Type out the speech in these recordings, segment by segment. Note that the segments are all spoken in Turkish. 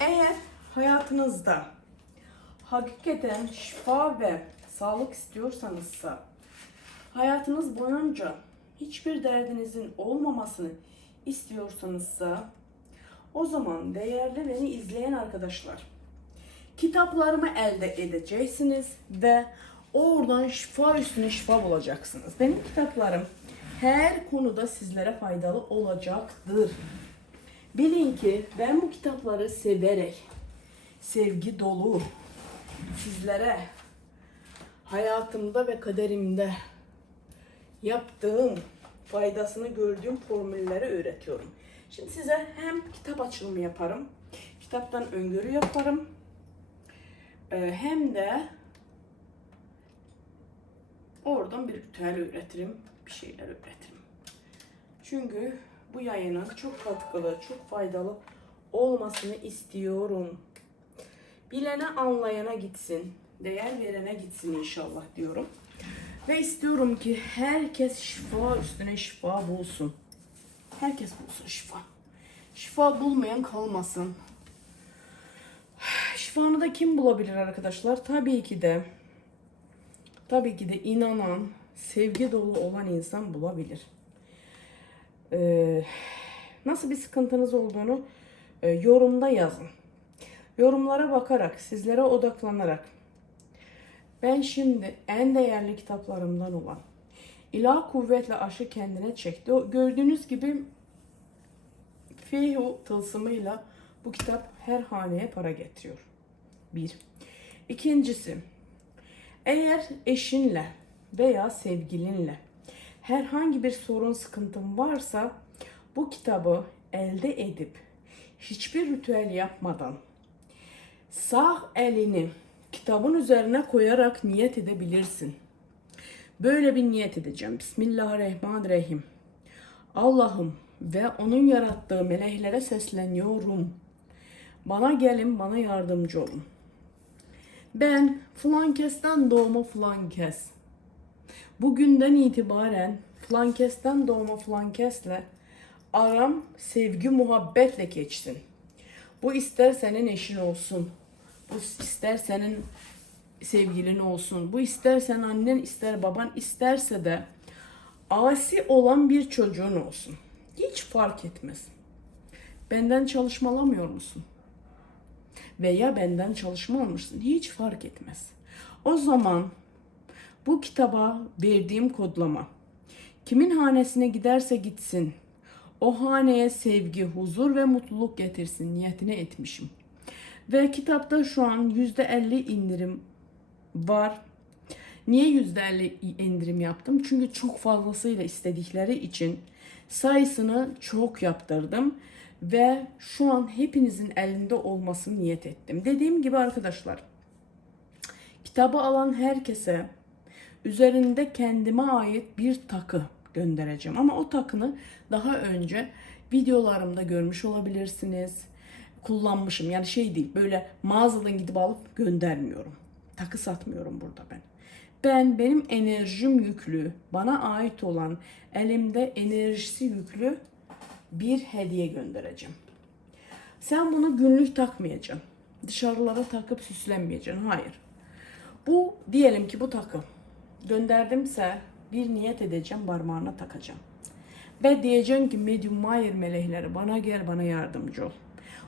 Eğer hayatınızda hakikaten şifa ve sağlık istiyorsanızsa hayatınız boyunca hiçbir derdinizin olmamasını istiyorsanızsa o zaman değerli beni izleyen arkadaşlar kitaplarımı elde edeceksiniz ve oradan şifa üstüne şifa bulacaksınız. Benim kitaplarım her konuda sizlere faydalı olacaktır. Bilin ki ben bu kitapları severek, sevgi dolu sizlere hayatımda ve kaderimde yaptığım, faydasını gördüğüm formülleri öğretiyorum. Şimdi size hem kitap açılımı yaparım, kitaptan öngörü yaparım, ee, hem de oradan bir ritüel öğretirim, bir şeyler öğretirim. Çünkü bu yayının çok katkılı, çok faydalı olmasını istiyorum. Bilene anlayana gitsin, değer verene gitsin inşallah diyorum. Ve istiyorum ki herkes şifa üstüne şifa bulsun. Herkes bulsun şifa. Şifa bulmayan kalmasın. Şifanı da kim bulabilir arkadaşlar? Tabii ki de tabii ki de inanan, sevgi dolu olan insan bulabilir. Ee, nasıl bir sıkıntınız olduğunu e, yorumda yazın. Yorumlara bakarak, sizlere odaklanarak ben şimdi en değerli kitaplarımdan olan İlah kuvvetle aşı kendine çekti. Gördüğünüz gibi Fihu tılsımıyla bu kitap her haneye para getiriyor. Bir. İkincisi, eğer eşinle veya sevgilinle herhangi bir sorun sıkıntın varsa bu kitabı elde edip hiçbir ritüel yapmadan sağ elini kitabın üzerine koyarak niyet edebilirsin. Böyle bir niyet edeceğim. Bismillahirrahmanirrahim. Allah'ım ve onun yarattığı meleklere sesleniyorum. Bana gelin, bana yardımcı olun. Ben falan kesten doğma falan kes. Bugünden itibaren falan kesten doğma falan kesle aram sevgi muhabbetle geçsin. Bu ister senin eşin olsun. Bu ister senin sevgilin olsun. Bu ister sen annen ister baban isterse de asi olan bir çocuğun olsun. Hiç fark etmez. Benden çalışmalamıyor musun? Veya benden çalışma almışsın. Hiç fark etmez. O zaman bu kitaba verdiğim kodlama kimin hanesine giderse gitsin o haneye sevgi, huzur ve mutluluk getirsin niyetine etmişim. Ve kitapta şu an %50 indirim var. Niye %50 indirim yaptım? Çünkü çok fazlasıyla istedikleri için sayısını çok yaptırdım ve şu an hepinizin elinde olmasını niyet ettim. Dediğim gibi arkadaşlar kitabı alan herkese üzerinde kendime ait bir takı göndereceğim. Ama o takını daha önce videolarımda görmüş olabilirsiniz. Kullanmışım. Yani şey değil böyle mağazadan gidip alıp göndermiyorum. Takı satmıyorum burada ben. Ben benim enerjim yüklü, bana ait olan elimde enerjisi yüklü bir hediye göndereceğim. Sen bunu günlük takmayacaksın. Dışarılara takıp süslenmeyeceksin. Hayır. Bu diyelim ki bu takı gönderdimse bir niyet edeceğim parmağına takacağım. Ve diyeceğim ki medium Mayer melekleri bana gel bana yardımcı ol.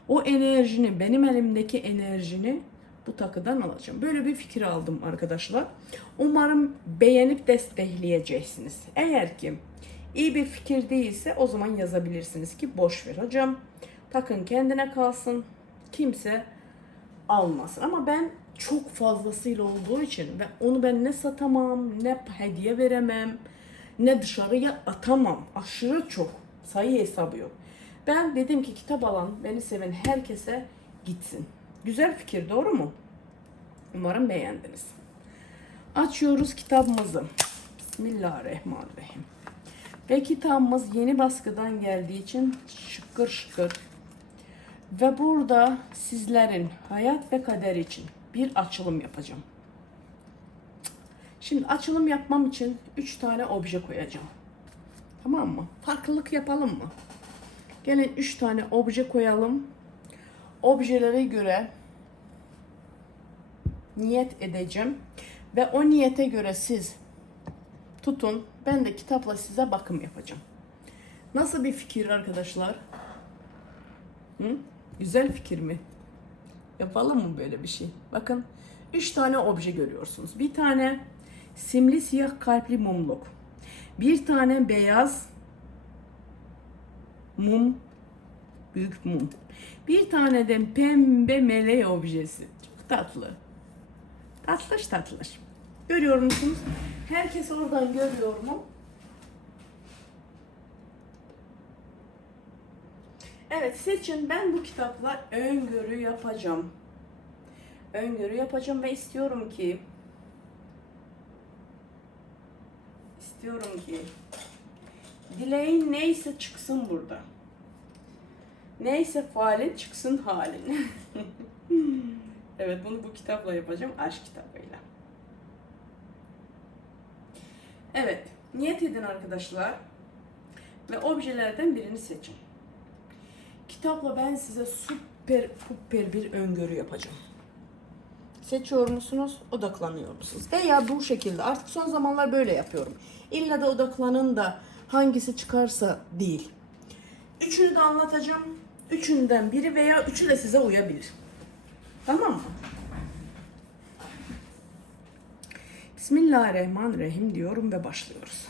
O enerjini benim elimdeki enerjini bu takıdan alacağım. Böyle bir fikir aldım arkadaşlar. Umarım beğenip destekleyeceksiniz. Eğer ki iyi bir fikir değilse o zaman yazabilirsiniz ki boş ver hocam. Takın kendine kalsın. Kimse almasın. Ama ben çok fazlasıyla olduğu için ve onu ben ne satamam, ne hediye veremem, ne dışarıya atamam. Aşırı çok. Sayı hesabı yok. Ben dedim ki kitap alan, beni seven herkese gitsin. Güzel fikir doğru mu? Umarım beğendiniz. Açıyoruz kitabımızı. Bismillahirrahmanirrahim. Ve kitabımız yeni baskıdan geldiği için şıkır şıkır. Ve burada sizlerin hayat ve kader için bir açılım yapacağım. Şimdi açılım yapmam için 3 tane obje koyacağım. Tamam mı? Farklılık yapalım mı? Gelin 3 tane obje koyalım. objelere göre niyet edeceğim ve o niyete göre siz tutun. Ben de kitapla size bakım yapacağım. Nasıl bir fikir arkadaşlar? Hı? Güzel fikir mi? Yapalım mı böyle bir şey? Bakın, üç tane obje görüyorsunuz. Bir tane simli siyah kalpli mumluk. Bir tane beyaz mum, büyük mum. Bir tane de pembe meleği objesi. Çok tatlı. Tatlış tatlış. Görüyor musunuz? Herkes oradan görüyor mu? Evet seçin. Ben bu kitapla öngörü yapacağım. Öngörü yapacağım ve istiyorum ki istiyorum ki dileğin neyse çıksın burada. Neyse falin çıksın halin. evet bunu bu kitapla yapacağım. Aşk kitabıyla. Evet. Niyet edin arkadaşlar. Ve objelerden birini seçin. Kitapla ben size süper süper bir öngörü yapacağım. Seçiyor musunuz? Odaklanıyor musunuz? Veya bu şekilde. Artık son zamanlar böyle yapıyorum. İlla da odaklanın da hangisi çıkarsa değil. Üçünü de anlatacağım. Üçünden biri veya üçü de size uyabilir. Tamam mı? Bismillahirrahmanirrahim diyorum ve başlıyoruz.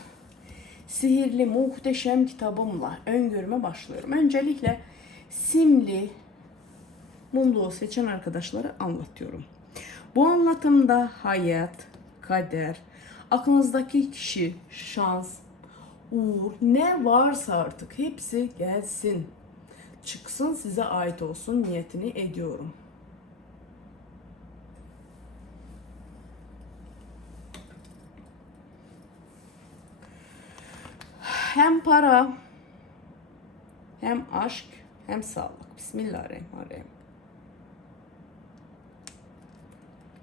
Sihirli muhteşem kitabımla öngörüme başlıyorum. Öncelikle simli mumluğu seçen arkadaşlara anlatıyorum. Bu anlatımda hayat, kader, aklınızdaki kişi, şans, uğur ne varsa artık hepsi gelsin. Çıksın size ait olsun niyetini ediyorum. Hem para, hem aşk, hem sağlık. Bismillahirrahmanirrahim.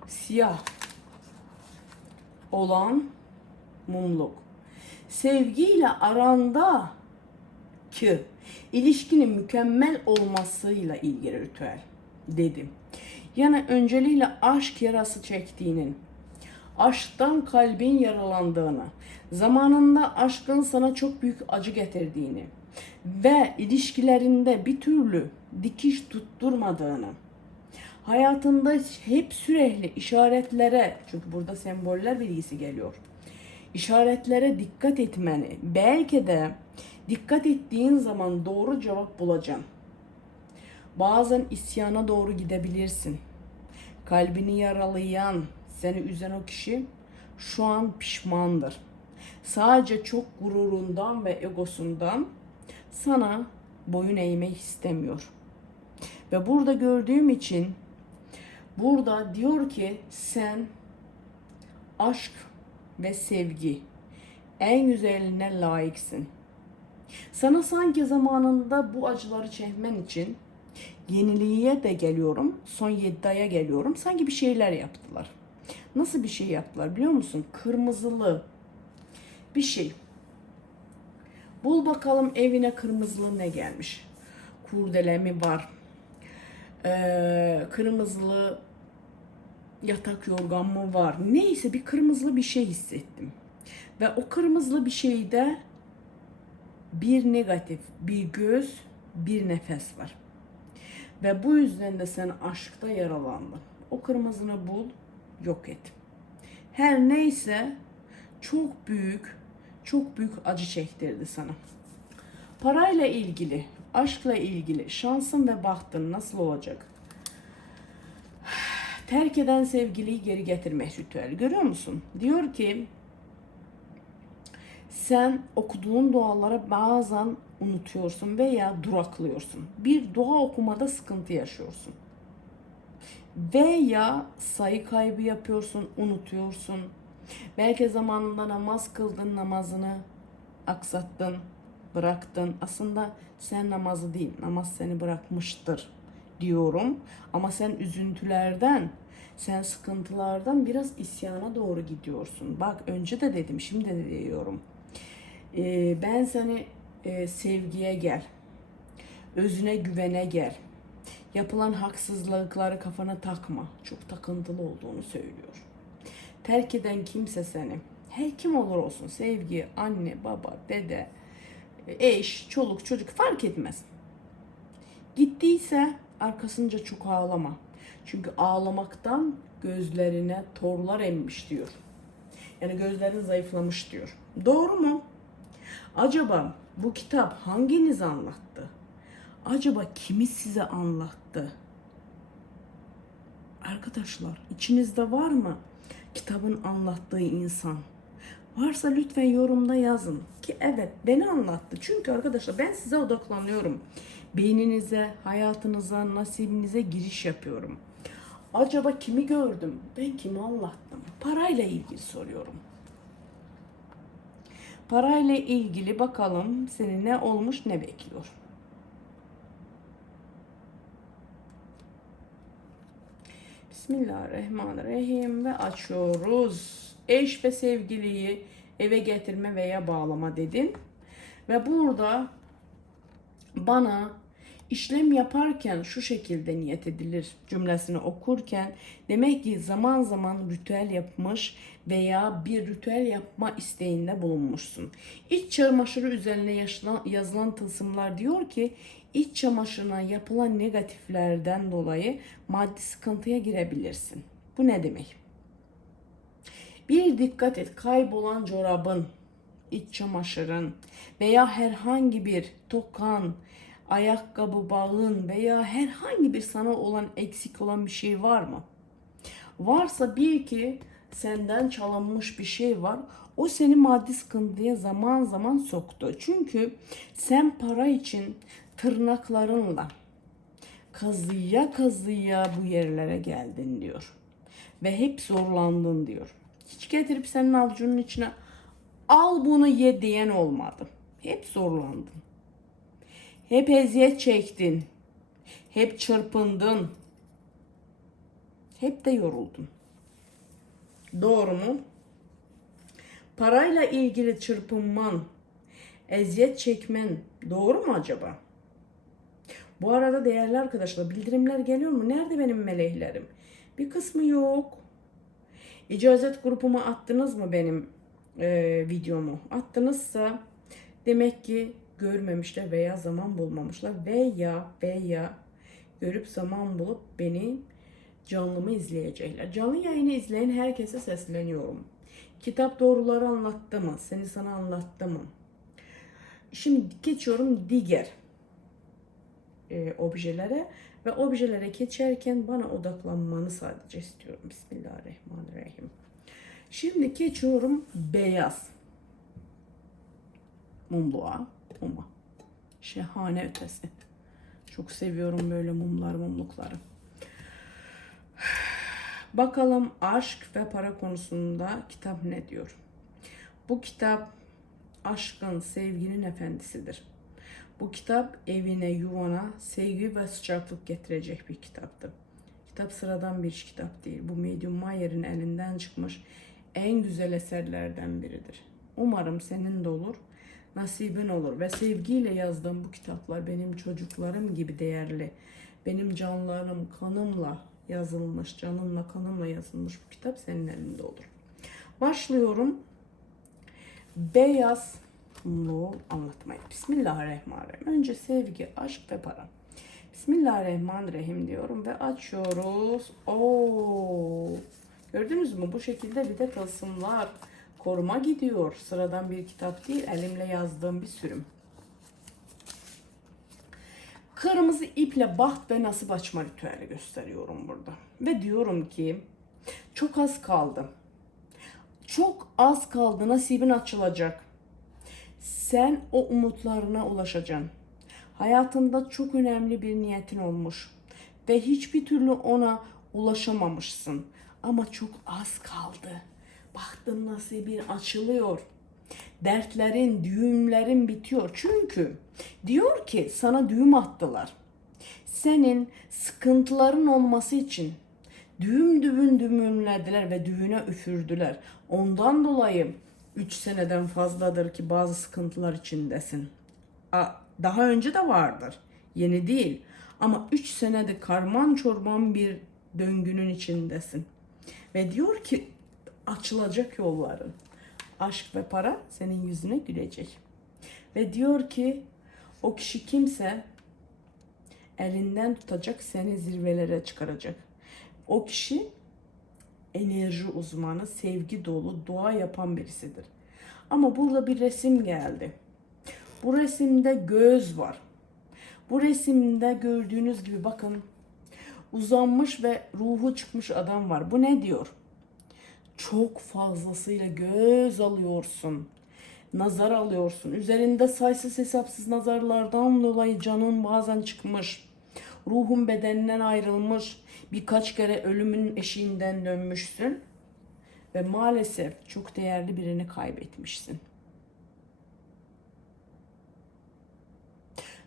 Siyah olan mumluk. Sevgiyle aranda ki ilişkinin mükemmel olmasıyla ilgili ritüel dedim. Yani önceliğiyle aşk yarası çektiğinin, aşktan kalbin yaralandığını, zamanında aşkın sana çok büyük acı getirdiğini ve ilişkilerinde bir türlü dikiş tutturmadığını, hayatında hep sürekli işaretlere, çünkü burada semboller bilgisi geliyor, işaretlere dikkat etmeni, belki de dikkat ettiğin zaman doğru cevap bulacaksın. Bazen isyana doğru gidebilirsin. Kalbini yaralayan, seni üzen o kişi şu an pişmandır. Sadece çok gururundan ve egosundan sana boyun eğmek istemiyor. Ve burada gördüğüm için burada diyor ki sen aşk ve sevgi en güzeline layıksın. Sana sanki zamanında bu acıları çekmen için yeniliğe de geliyorum. Son 7 aya geliyorum. Sanki bir şeyler yaptılar. Nasıl bir şey yaptılar biliyor musun? Kırmızılı bir şey. Bul bakalım evine kırmızılı ne gelmiş. Kurdele mi var? Ee, kırmızılı yatak yorgan mı var? Neyse bir kırmızılı bir şey hissettim. Ve o kırmızılı bir şeyde bir negatif, bir göz, bir nefes var. Ve bu yüzden de sen aşkta yaralandın. O kırmızını bul, yok et. Her neyse çok büyük, çok büyük acı çektirdi sana. Parayla ilgili, aşkla ilgili şansın ve bahtın nasıl olacak? Terk eden sevgiliyi geri getirme ritüeli. Görüyor musun? Diyor ki sen okuduğun duaları bazen unutuyorsun veya duraklıyorsun. Bir dua okumada sıkıntı yaşıyorsun. Veya sayı kaybı yapıyorsun, unutuyorsun. Belki zamanında namaz kıldın, namazını aksattın, bıraktın. Aslında sen namazı değil, namaz seni bırakmıştır diyorum. Ama sen üzüntülerden, sen sıkıntılardan biraz isyana doğru gidiyorsun. Bak önce de dedim, şimdi de diyorum. Ee, ben seni e, sevgiye gel. Özüne güvene gel. Yapılan haksızlıkları kafana takma. Çok takıntılı olduğunu söylüyor. Terk eden kimse seni. Her kim olur olsun sevgi, anne, baba, dede, eş, çoluk, çocuk fark etmez. Gittiyse arkasınca çok ağlama. Çünkü ağlamaktan gözlerine torlar emmiş diyor. Yani gözlerin zayıflamış diyor. Doğru mu? Acaba bu kitap hanginiz anlattı? Acaba kimi size anlattı? Arkadaşlar içinizde var mı kitabın anlattığı insan? Varsa lütfen yorumda yazın ki evet beni anlattı. Çünkü arkadaşlar ben size odaklanıyorum. Beyninize, hayatınıza, nasibinize giriş yapıyorum. Acaba kimi gördüm? Ben kimi anlattım? Parayla ilgili soruyorum. Parayla ilgili bakalım seni ne olmuş ne bekliyor. Bismillahirrahmanirrahim ve açıyoruz. Eş ve sevgiliyi eve getirme veya bağlama dedin. Ve burada bana işlem yaparken şu şekilde niyet edilir cümlesini okurken demek ki zaman zaman ritüel yapmış veya bir ritüel yapma isteğinde bulunmuşsun. İç çamaşırı üzerine yazılan tılsımlar diyor ki iç çamaşırına yapılan negatiflerden dolayı maddi sıkıntıya girebilirsin. Bu ne demek? Bir dikkat et kaybolan çorabın, iç çamaşırın veya herhangi bir tokan, ayakkabı bağın veya herhangi bir sana olan eksik olan bir şey var mı? Varsa bil ki senden çalınmış bir şey var. O seni maddi sıkıntıya zaman zaman soktu. Çünkü sen para için tırnaklarınla kazıya kazıya bu yerlere geldin diyor. Ve hep zorlandın diyor. Hiç getirip senin avucunun içine al bunu ye diyen olmadı. Hep zorlandın. Hep eziyet çektin. Hep çırpındın. Hep de yoruldun. Doğru mu? Parayla ilgili çırpınman, eziyet çekmen doğru mu acaba? Bu arada değerli arkadaşlar bildirimler geliyor mu? Nerede benim meleklerim? Bir kısmı yok. İcazet grubuma attınız mı benim e, videomu? Attınızsa demek ki görmemişler veya zaman bulmamışlar veya veya görüp zaman bulup beni canlımı izleyecekler. Canlı yayını izleyen herkese sesleniyorum. Kitap doğruları anlattı mı? Seni sana anlattı mı? Şimdi geçiyorum diğer e, objelere ve objelere geçerken bana odaklanmanı sadece istiyorum. Bismillahirrahmanirrahim. Şimdi geçiyorum beyaz mumluğa. Muma. Şahane ötesi. Çok seviyorum böyle mumlar, mumlukları. Bakalım aşk ve para konusunda kitap ne diyor? Bu kitap aşkın, sevginin efendisidir. Bu kitap evine, yuvana sevgi ve sıcaklık getirecek bir kitaptır. Kitap sıradan bir kitap değil. Bu Medium Mayer'in elinden çıkmış en güzel eserlerden biridir. Umarım senin de olur, nasibin olur ve sevgiyle yazdığım bu kitaplar benim çocuklarım gibi değerli. Benim canlarım kanımla yazılmış, canımla kanımla yazılmış bu kitap senin elinde olur. Başlıyorum. Beyaz mumluğu anlatmaya. Bismillahirrahmanirrahim. Önce sevgi, aşk ve para. Bismillahirrahmanirrahim diyorum ve açıyoruz. Oo. Gördünüz mü? Bu şekilde bir de tılsımlar koruma gidiyor. Sıradan bir kitap değil, elimle yazdığım bir sürüm. Kırmızı iple baht ve nasip açma ritüeli gösteriyorum burada. Ve diyorum ki çok az kaldı. Çok az kaldı nasibin açılacak. Sen o umutlarına ulaşacaksın. Hayatında çok önemli bir niyetin olmuş ve hiçbir türlü ona ulaşamamışsın. Ama çok az kaldı. Baktın nasibin açılıyor. Dertlerin, düğümlerin bitiyor. Çünkü diyor ki sana düğüm attılar. Senin sıkıntıların olması için düğüm düğün düğümlediler ve düğüne üfürdüler. Ondan dolayı 3 seneden fazladır ki bazı sıkıntılar içindesin. Daha önce de vardır. Yeni değil. Ama 3 senede karman çorman bir döngünün içindesin. Ve diyor ki açılacak yolların. Aşk ve para senin yüzüne gülecek. Ve diyor ki o kişi kimse elinden tutacak seni zirvelere çıkaracak. O kişi enerji uzmanı, sevgi dolu, dua yapan birisidir. Ama burada bir resim geldi. Bu resimde göz var. Bu resimde gördüğünüz gibi bakın uzanmış ve ruhu çıkmış adam var. Bu ne diyor? Çok fazlasıyla göz alıyorsun. Nazar alıyorsun. Üzerinde saysız hesapsız nazarlardan dolayı canın bazen çıkmış. Ruhun bedeninden ayrılmış. Birkaç kere ölümün eşiğinden dönmüşsün. Ve maalesef çok değerli birini kaybetmişsin.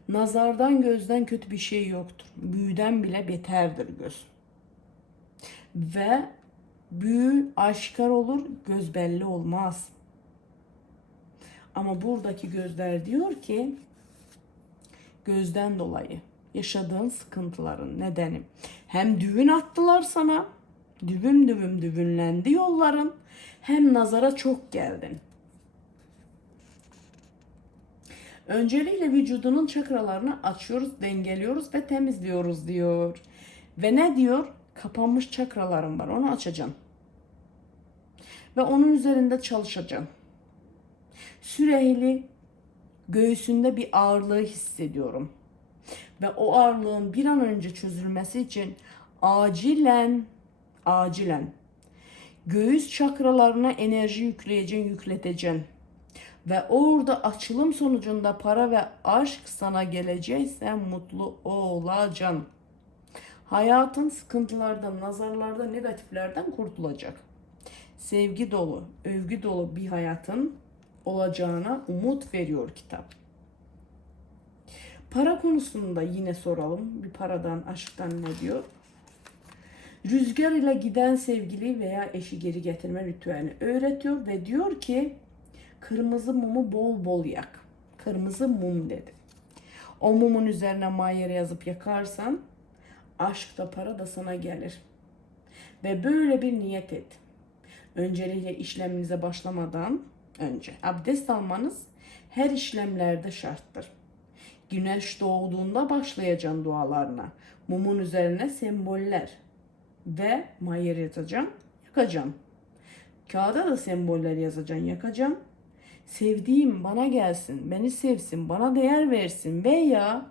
Nazardan gözden kötü bir şey yoktur. Büyüden bile beterdir göz. Ve büyü aşikar olur, göz belli olmaz. Ama buradaki gözler diyor ki gözden dolayı yaşadığın sıkıntıların nedeni hem düğün attılar sana, dübüm dübüm dübünlendi yolların, hem nazara çok geldin. Önceliğiyle vücudunun çakralarını açıyoruz, dengeliyoruz ve temizliyoruz diyor. Ve ne diyor? Kapanmış çakralarım var. Onu açacağım. Ve onun üzerinde çalışacağım. Sürekli göğsünde bir ağırlığı hissediyorum. Ve o ağırlığın bir an önce çözülmesi için acilen acilen göğüs çakralarına enerji yükleyeceksin, yükleteceksin. Ve orada açılım sonucunda para ve aşk sana gelecekse mutlu olacaksın. Hayatın sıkıntılardan, nazarlardan, negatiflerden kurtulacak. Sevgi dolu, övgü dolu bir hayatın olacağına umut veriyor kitap. Para konusunda yine soralım. Bir paradan, aşktan ne diyor? Rüzgar ile giden sevgili veya eşi geri getirme ritüelini öğretiyor ve diyor ki kırmızı mumu bol bol yak. Kırmızı mum dedi. O mumun üzerine mayere yazıp yakarsan aşk da para da sana gelir. Ve böyle bir niyet et. Öncelikle işleminize başlamadan önce abdest almanız her işlemlerde şarttır. Güneş doğduğunda başlayacaksın dualarına. Mumun üzerine semboller ve mayer yazacaksın, yakacaksın. Kağıda da semboller yazacaksın, yakacaksın. Sevdiğim bana gelsin, beni sevsin, bana değer versin veya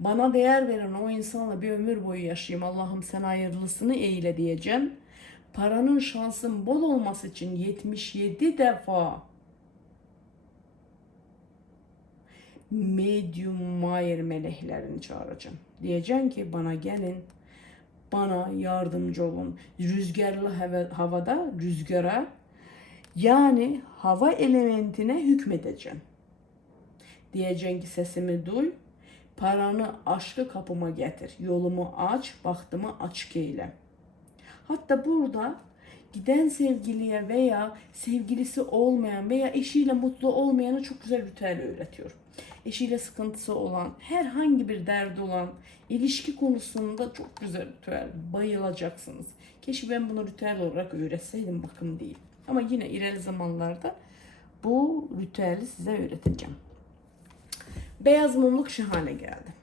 bana değer veren o insanla bir ömür boyu yaşayayım. Allah'ım sen hayırlısını eyle diyeceğim. Paranın şansın bol olması için 77 defa medium mayer meleklerini çağıracağım. Diyeceksin ki bana gelin, bana yardımcı olun. Rüzgarlı hava, havada rüzgara yani hava elementine hükmedeceğim. Diyeceksin ki sesimi duy, paranı aşkı kapıma getir. Yolumu aç, bahtımı açık eyle. Hatta burada giden sevgiliye veya sevgilisi olmayan veya eşiyle mutlu olmayana çok güzel ritüel öğretiyor. Eşiyle sıkıntısı olan, herhangi bir derdi olan, ilişki konusunda çok güzel ritüel. Bayılacaksınız. Keşke ben bunu ritüel olarak öğretseydim bakın değil. Ama yine ileri zamanlarda bu ritüeli size öğreteceğim. Beyaz mumluk şahane geldi.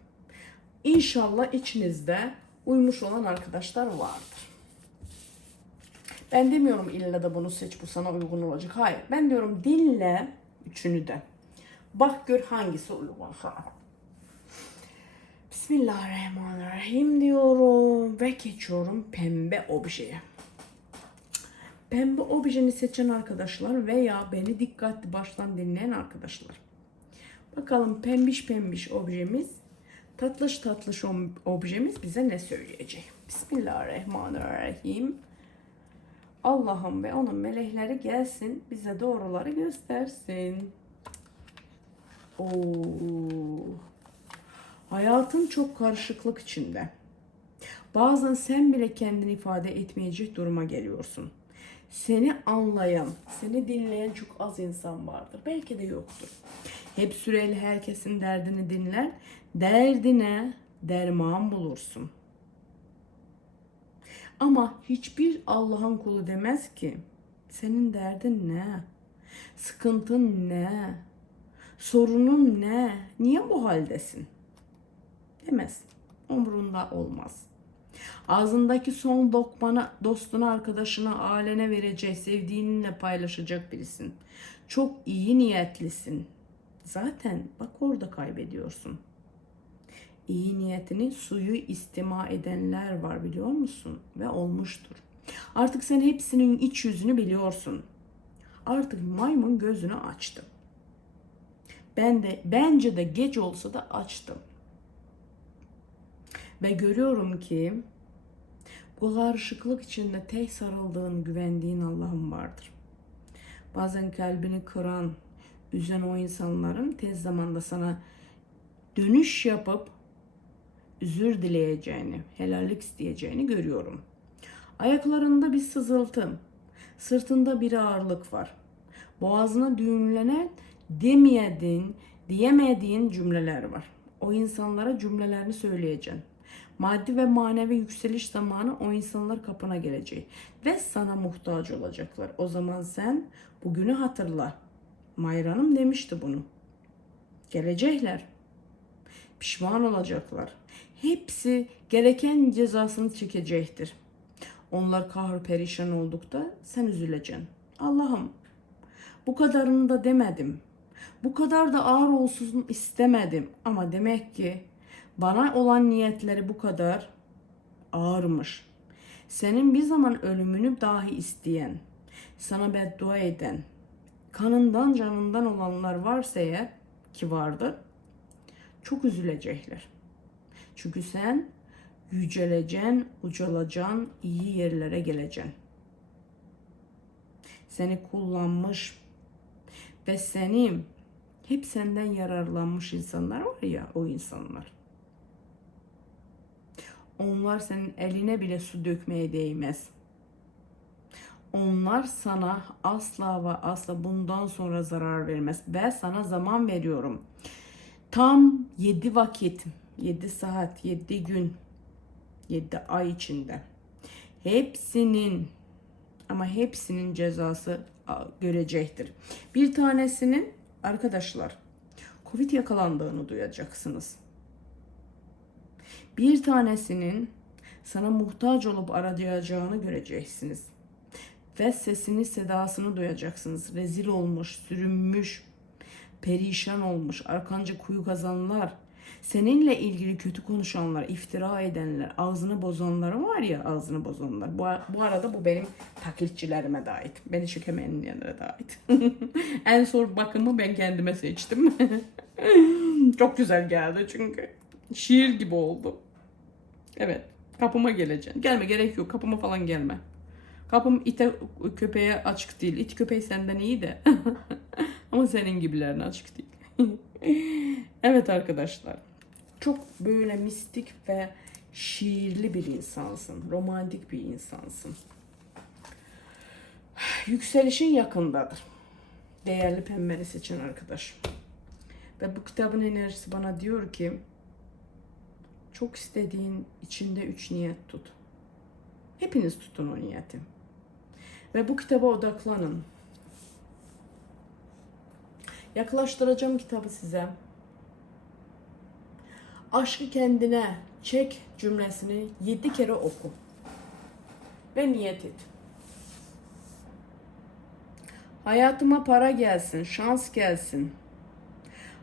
İnşallah içinizde uymuş olan arkadaşlar vardır. Ben demiyorum illa da bunu seç bu sana uygun olacak. Hayır. Ben diyorum dinle üçünü de. Bak gör hangisi uygun sana. Bismillahirrahmanirrahim diyorum ve geçiyorum pembe objeye. Pembe objeni seçen arkadaşlar veya beni dikkatli baştan dinleyen arkadaşlar. Bakalım pembiş pembiş objemiz, tatlış tatlış objemiz bize ne söyleyecek? Bismillahirrahmanirrahim. Allah'ım ve onun melekleri gelsin bize doğruları göstersin. Oo. Hayatın çok karışıklık içinde. Bazen sen bile kendini ifade etmeyecek duruma geliyorsun. Seni anlayan, seni dinleyen çok az insan vardır. Belki de yoktur. Hep süreli herkesin derdini dinler. Derdine derman bulursun. Ama hiçbir Allah'ın kulu demez ki senin derdin ne? Sıkıntın ne? Sorunun ne? Niye bu haldesin? Demez. Umrunda olmaz. Ağzındaki son lokmanı dostuna, arkadaşına, ailene verecek, sevdiğinle paylaşacak birisin. Çok iyi niyetlisin. Zaten bak orada kaybediyorsun. İyi niyetini suyu istima edenler var biliyor musun? Ve olmuştur. Artık sen hepsinin iç yüzünü biliyorsun. Artık maymun gözünü açtı. Ben de bence de geç olsa da açtım. Ve görüyorum ki bu karışıklık içinde tek sarıldığın, güvendiğin Allah'ın vardır. Bazen kalbini kıran, üzen o insanların tez zamanda sana dönüş yapıp özür dileyeceğini, helallik isteyeceğini görüyorum. Ayaklarında bir sızıltı, sırtında bir ağırlık var. Boğazına düğümlenen demeyedin, diyemediğin cümleler var. O insanlara cümlelerini söyleyeceksin. Maddi ve manevi yükseliş zamanı o insanlar kapına gelecek ve sana muhtaç olacaklar. O zaman sen bugünü hatırla. Mayranım demişti bunu. Gelecekler. Pişman olacaklar. Hepsi gereken cezasını çekecektir. Onlar kahır perişan oldukta sen üzüleceksin. Allah'ım bu kadarını da demedim. Bu kadar da ağır olsun istemedim. Ama demek ki bana olan niyetleri bu kadar ağırmış. Senin bir zaman ölümünü dahi isteyen, sana beddua eden, kanından canından olanlar varsa eğer ki vardı, çok üzülecekler. Çünkü sen yüceleceksin, ucalacaksın, iyi yerlere geleceksin. Seni kullanmış ve seni hep senden yararlanmış insanlar var ya o insanlar. Onlar senin eline bile su dökmeye değmez. Onlar sana asla ve asla bundan sonra zarar vermez. Ben sana zaman veriyorum. Tam 7 vakit, 7 saat, 7 gün, 7 ay içinde. Hepsinin ama hepsinin cezası görecektir. Bir tanesinin arkadaşlar Covid yakalandığını duyacaksınız. Bir tanesinin sana muhtaç olup arayacağını göreceksiniz. Ve sesini, sedasını duyacaksınız. Rezil olmuş, sürünmüş, perişan olmuş, arkanca kuyu kazanlar, seninle ilgili kötü konuşanlar, iftira edenler, ağzını bozanlar var ya ağzını bozanlar. Bu, bu arada bu benim taklitçilerime de ait. Beni çekemeyenlere de ait. en son bakımı ben kendime seçtim. Çok güzel geldi çünkü. Şiir gibi oldu. Evet. Kapıma geleceksin. Gelme gerek yok. Kapıma falan gelme. Kapım ite köpeğe açık değil. İt köpeği senden iyi de. Ama senin gibilerine açık değil. evet arkadaşlar. Çok böyle mistik ve şiirli bir insansın. Romantik bir insansın. Yükselişin yakındadır. Değerli pembeni seçen arkadaş. Ve bu kitabın enerjisi bana diyor ki çok istediğin içinde üç niyet tut. Hepiniz tutun o niyeti. Ve bu kitaba odaklanın. Yaklaştıracağım kitabı size. Aşkı kendine çek cümlesini yedi kere oku. Ve niyet et. Hayatıma para gelsin, şans gelsin.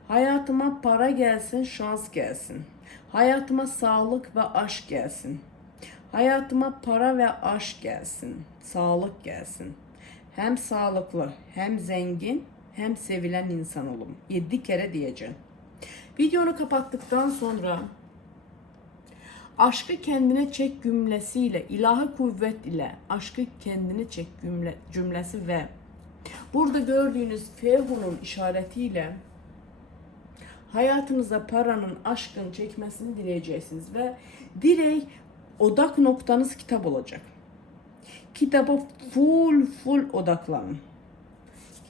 Hayatıma para gelsin, şans gelsin. Hayatıma sağlık ve aşk gelsin. Hayatıma para ve aşk gelsin. Sağlık gelsin. Hem sağlıklı, hem zengin, hem sevilen insan olum. Yedi kere diyeceğim. Videonu kapattıktan sonra aşkı kendine çek cümlesiyle, ilahi kuvvet ile aşkı kendine çek cümle, cümlesi ve burada gördüğünüz Fehun'un işaretiyle hayatınıza paranın, aşkın çekmesini dileyeceksiniz ve direkt odak noktanız kitap olacak. Kitaba full full odaklanın.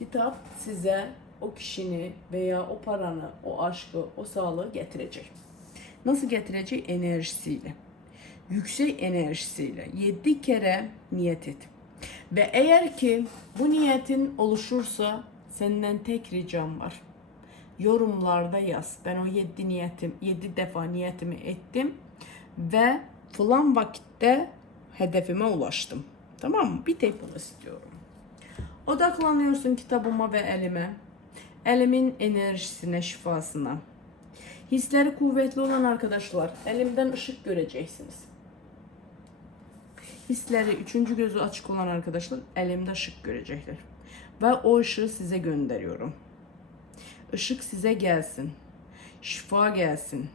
Kitap size o kişini veya o paranı, o aşkı, o sağlığı getirecek. Nasıl getirecek? Enerjisiyle. Yüksek enerjisiyle 7 kere niyet et. Ve eğer ki bu niyetin oluşursa senden tek ricam var. Yorumlarda yaz. Ben o 7 niyetim, 7 defa niyetimi ettim ve falan vakitte hedefime ulaştım. Tamam mı? Bir tek bunu istiyorum. Odaklanıyorsun kitabıma ve elime. Elimin enerjisine, şifasına. Hisleri kuvvetli olan arkadaşlar, elimden ışık göreceksiniz. Hisleri, üçüncü gözü açık olan arkadaşlar, elimde ışık görecekler. Ve o ışığı size gönderiyorum. Işık size gelsin. Şifa gelsin.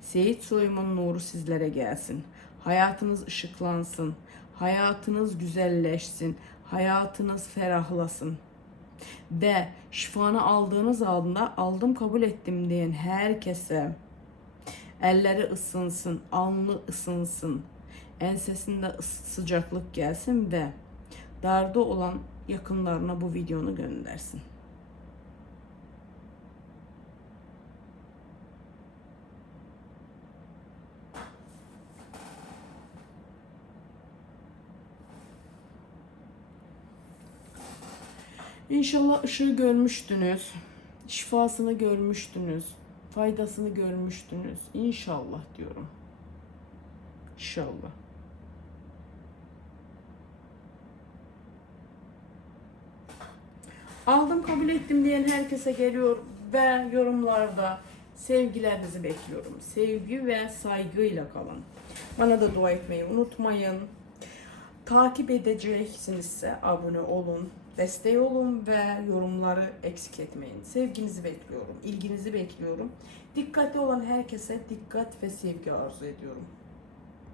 Seyit soyumun nuru sizlere gelsin. Hayatınız ışıklansın. Hayatınız güzelleşsin. Hayatınız ferahlasın. Ve şifanı aldığınız anda aldım kabul ettim diyen herkese elleri ısınsın, alnı ısınsın, ensesinde sıcaklık gelsin ve darda olan yakınlarına bu videonu göndersin. İnşallah ışığı görmüştünüz. Şifasını görmüştünüz. Faydasını görmüştünüz. İnşallah diyorum. İnşallah. Aldım kabul ettim diyen herkese geliyor ve yorumlarda sevgilerinizi bekliyorum. Sevgi ve saygıyla kalın. Bana da dua etmeyi unutmayın. Takip edeceksinizse abone olun, destek olun ve yorumları eksik etmeyin. Sevginizi bekliyorum, ilginizi bekliyorum. Dikkatli olan herkese dikkat ve sevgi arzu ediyorum.